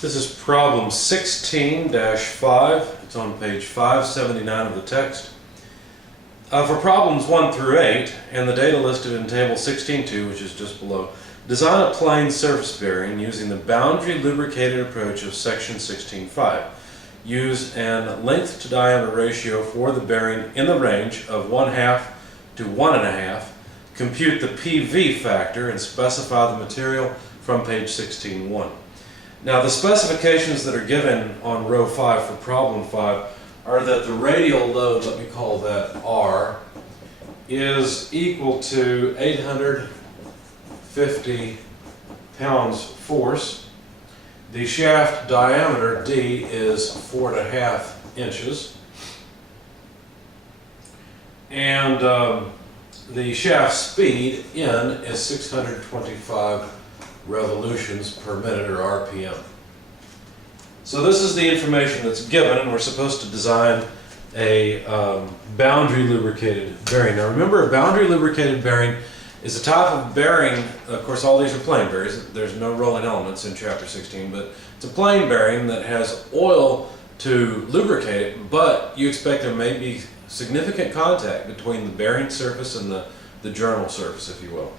This is problem 16-5. It's on page 579 of the text. For problems 1 through 8, and the data listed in table 16.2, which is just below, design a plane surface bearing using the boundary lubricated approach of section 16.5. Use an length to diameter ratio for the bearing in the range of 1/2 to 1.5. Compute the PV factor and specify the material from page 16.1. Now the specifications that are given on row 5 for problem 5 are that the radial load, let me call that R, is equal to 850 pounds force. The shaft diameter, D, is 4.5 inches. And the shaft speed, N, is 625 revolutions per minute, or RPM. So this is the information that's given, and we're supposed to design a boundary lubricated bearing. Now remember, a boundary lubricated bearing is a type of bearing. Of course, all these are plain bearings. There's no rolling elements in chapter 16, but it's a plain bearing that has oil to lubricate it, but you expect there may be significant contact between the bearing surface and the journal surface, if you will.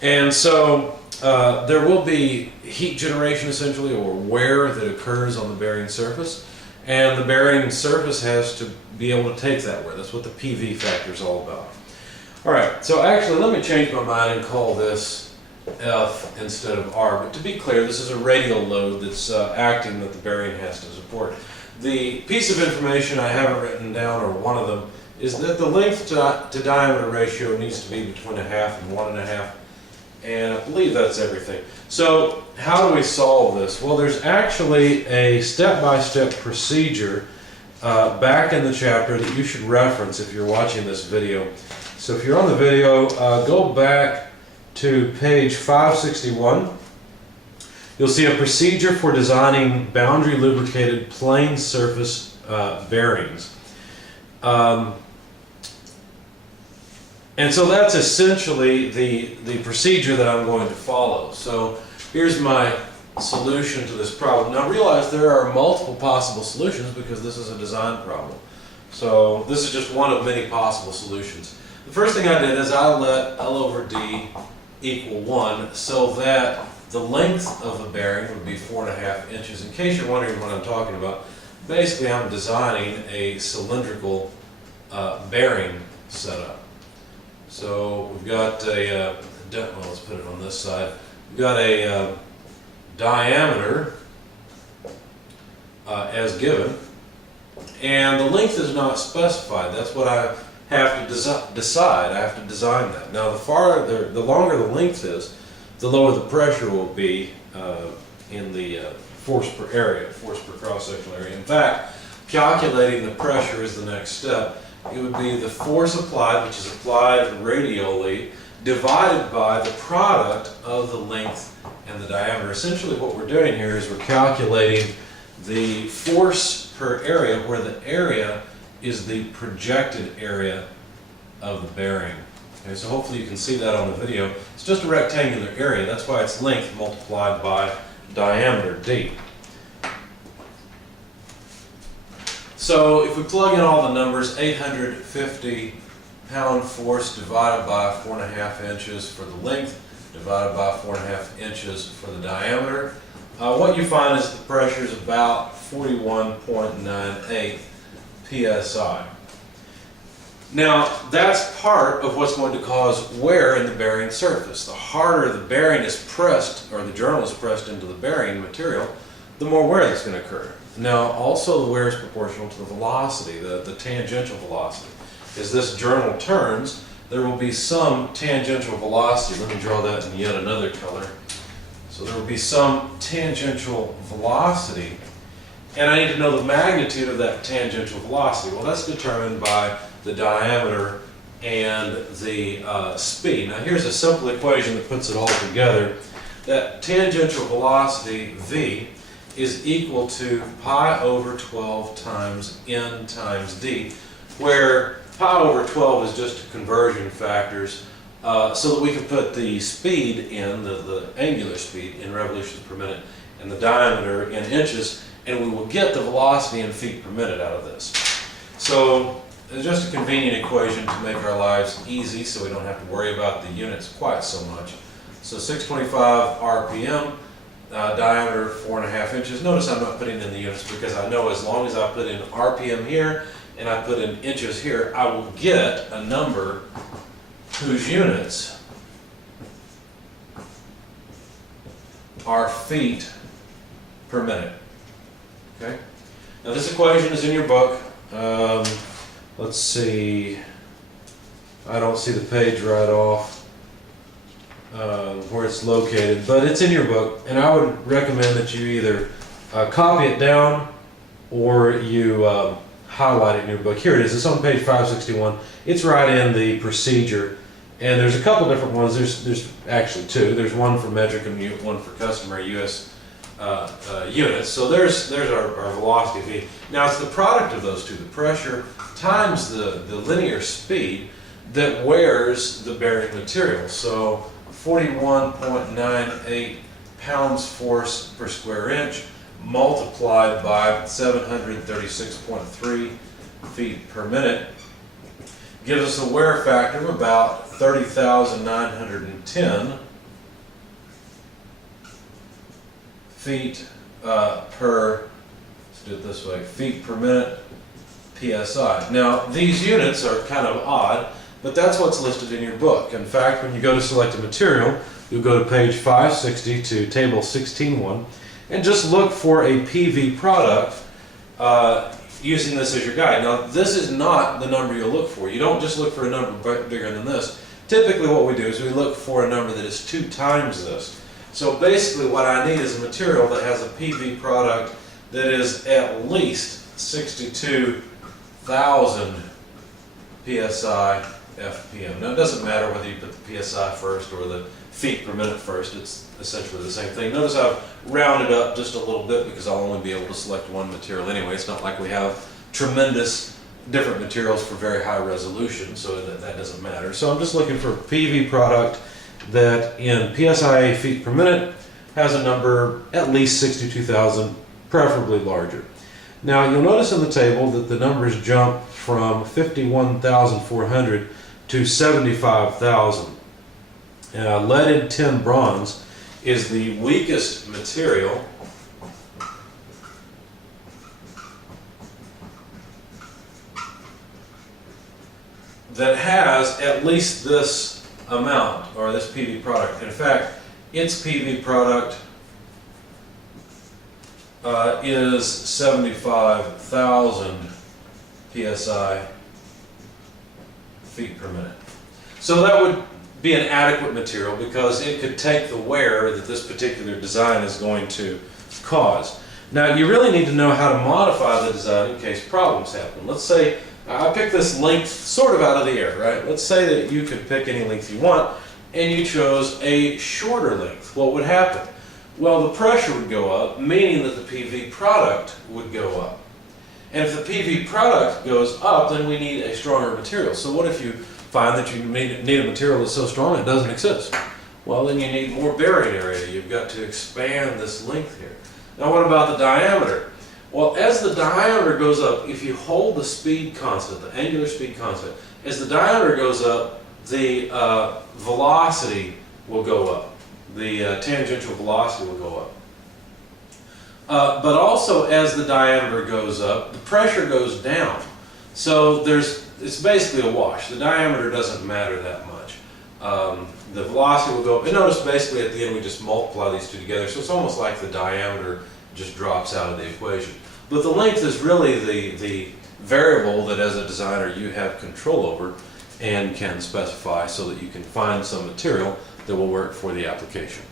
And so there will be heat generation, essentially, or wear that occurs on the bearing surface, and the bearing surface has to be able to take that wear. That's what the PV factor is all about. Alright, so actually let me change my mind and call this F instead of R, but to be clear, this is a radial load that's acting that the bearing has to support. The piece of information I haven't written down, or one of them, is that the length to diameter ratio needs to be between 1/2 and 1.5. And I believe that's everything. So how do we solve this? Well, there's actually a step-by-step procedure back in the chapter that you should reference if you're watching this video. So if you're on the video, go back to page 561. You'll see a procedure for designing boundary lubricated plane surface bearings. And so that's essentially the procedure that I'm going to follow. So here's my solution to this problem. Now realize there are multiple possible solutions because this is a design problem. So this is just one of many possible solutions. The first thing I did is I let L over D equal 1 so that the length of the bearing would be 4.5 inches. In case you're wondering what I'm talking about, basically I'm designing a cylindrical bearing setup. So we've got well, let's put it on this side. We've got a diameter as given, and the length is not specified. That's what I have to decide. I have to design that. Now the longer the length is, the lower the pressure will be in the force per area, force per cross-sectional area. In fact, calculating the pressure is the next step. It would be the force applied, which is applied radially, divided by the product of the length and the diameter. Essentially what we're doing here is we're calculating the force per area, where the area is the projected area of the bearing. Okay, so hopefully you can see that on the video. It's just a rectangular area. That's why it's length multiplied by diameter, D. So if we plug in all the numbers, 850 pound force divided by 4.5 inches for the length, divided by 4.5 inches for the diameter, what you find is the pressure is about 41.98 psi. Now that's part of what's going to cause wear in the bearing surface. The harder the bearing is pressed, or the journal is pressed into the bearing material, the more wear that's going to occur. Now, also the wear is proportional to the velocity, the tangential velocity. As this journal turns, there will be some tangential velocity. Let me draw that in yet another color. So there will be some tangential velocity, and I need to know the magnitude of that tangential velocity. Well, that's determined by the diameter and the speed. Now, here's a simple equation that puts it all together. That tangential velocity, V, is equal to pi over 12 times n times d, where pi over 12 is just conversion factors, so that we can put the speed in, the angular speed, in revolutions per minute, and the diameter in inches, and we will get the velocity in feet per minute out of this. So it's just a convenient equation to make our lives easy so we don't have to worry about the units quite so much. So 625 RPM, diameter 4.5 inches. Notice I'm not putting in the units because I know as long as I put in RPM here and I put in inches here, I will get a number whose units are feet per minute. Okay? Now this equation is in your book. Let's see. I don't see the page right off where it's located, but it's in your book, and I would recommend that you either copy it down or you highlight it in your book. Here it is. It's on page 561. It's right in the procedure, and there's a couple different ones. There's actually two. There's one for metric and one for customary U.S. Units. So there's our velocity V. Now it's the product of those two, the pressure times the linear speed that wears the bearing material. So 41.98 pounds force per square inch multiplied by 736.3 feet per minute gives us a wear factor of about 30,910 feet let's do it this way, feet per minute PSI. Now these units are kind of odd, but that's what's listed in your book. In fact, when you go to select a material, you'll go to page 560 to table 16.1 and just look for a PV product using this as your guide. Now this is not the number you'll look for. You don't just look for a number bigger than this. Typically what we do is we look for a number that is 2 times this. So basically what I need is a material that has a PV product that is at least 62,000 PSI FPM. Now it doesn't matter whether you put the PSI first or the feet per minute first, it's essentially the same thing. Notice I've rounded up just a little bit because I'll only be able to select one material anyway. It's not like we have tremendous different materials for very high resolution, so that doesn't matter. So I'm just looking for a PV product that in PSI feet per minute has a number at least 62,000, preferably larger. Now you'll notice in the table that the numbers jump from 51,400 to 75,000. Leaded tin bronze is the weakest material that has at least this amount, or this PV product. In fact, its PV product is 75,000 PSI feet per minute. So that would be an adequate material because it could take the wear that this particular design is going to cause. Now you really need to know how to modify the design in case problems happen. Let's say I picked this length sort of out of the air, right? Let's say that you could pick any length you want and you chose a shorter length. What would happen? Well, the pressure would go up, meaning that the PV product would go up. And if the PV product goes up, then we need a stronger material. So what if you find that you need a material that's so strong it doesn't exist? Well, then you need more bearing area. You've got to expand this length here. Now what about the diameter? Well, as the diameter goes up, if you hold the speed constant, the angular speed constant, as the diameter goes up, the velocity will go up. The tangential velocity will go up. But also as the diameter goes up, the pressure goes down. So it's basically a wash. The diameter doesn't matter that much. The velocity will go up. And notice basically at the end we just multiply these two together. So it's almost like the diameter just drops out of the equation. But the length is really the variable that as a designer you have control over and can specify so that you can find some material that will work for the application.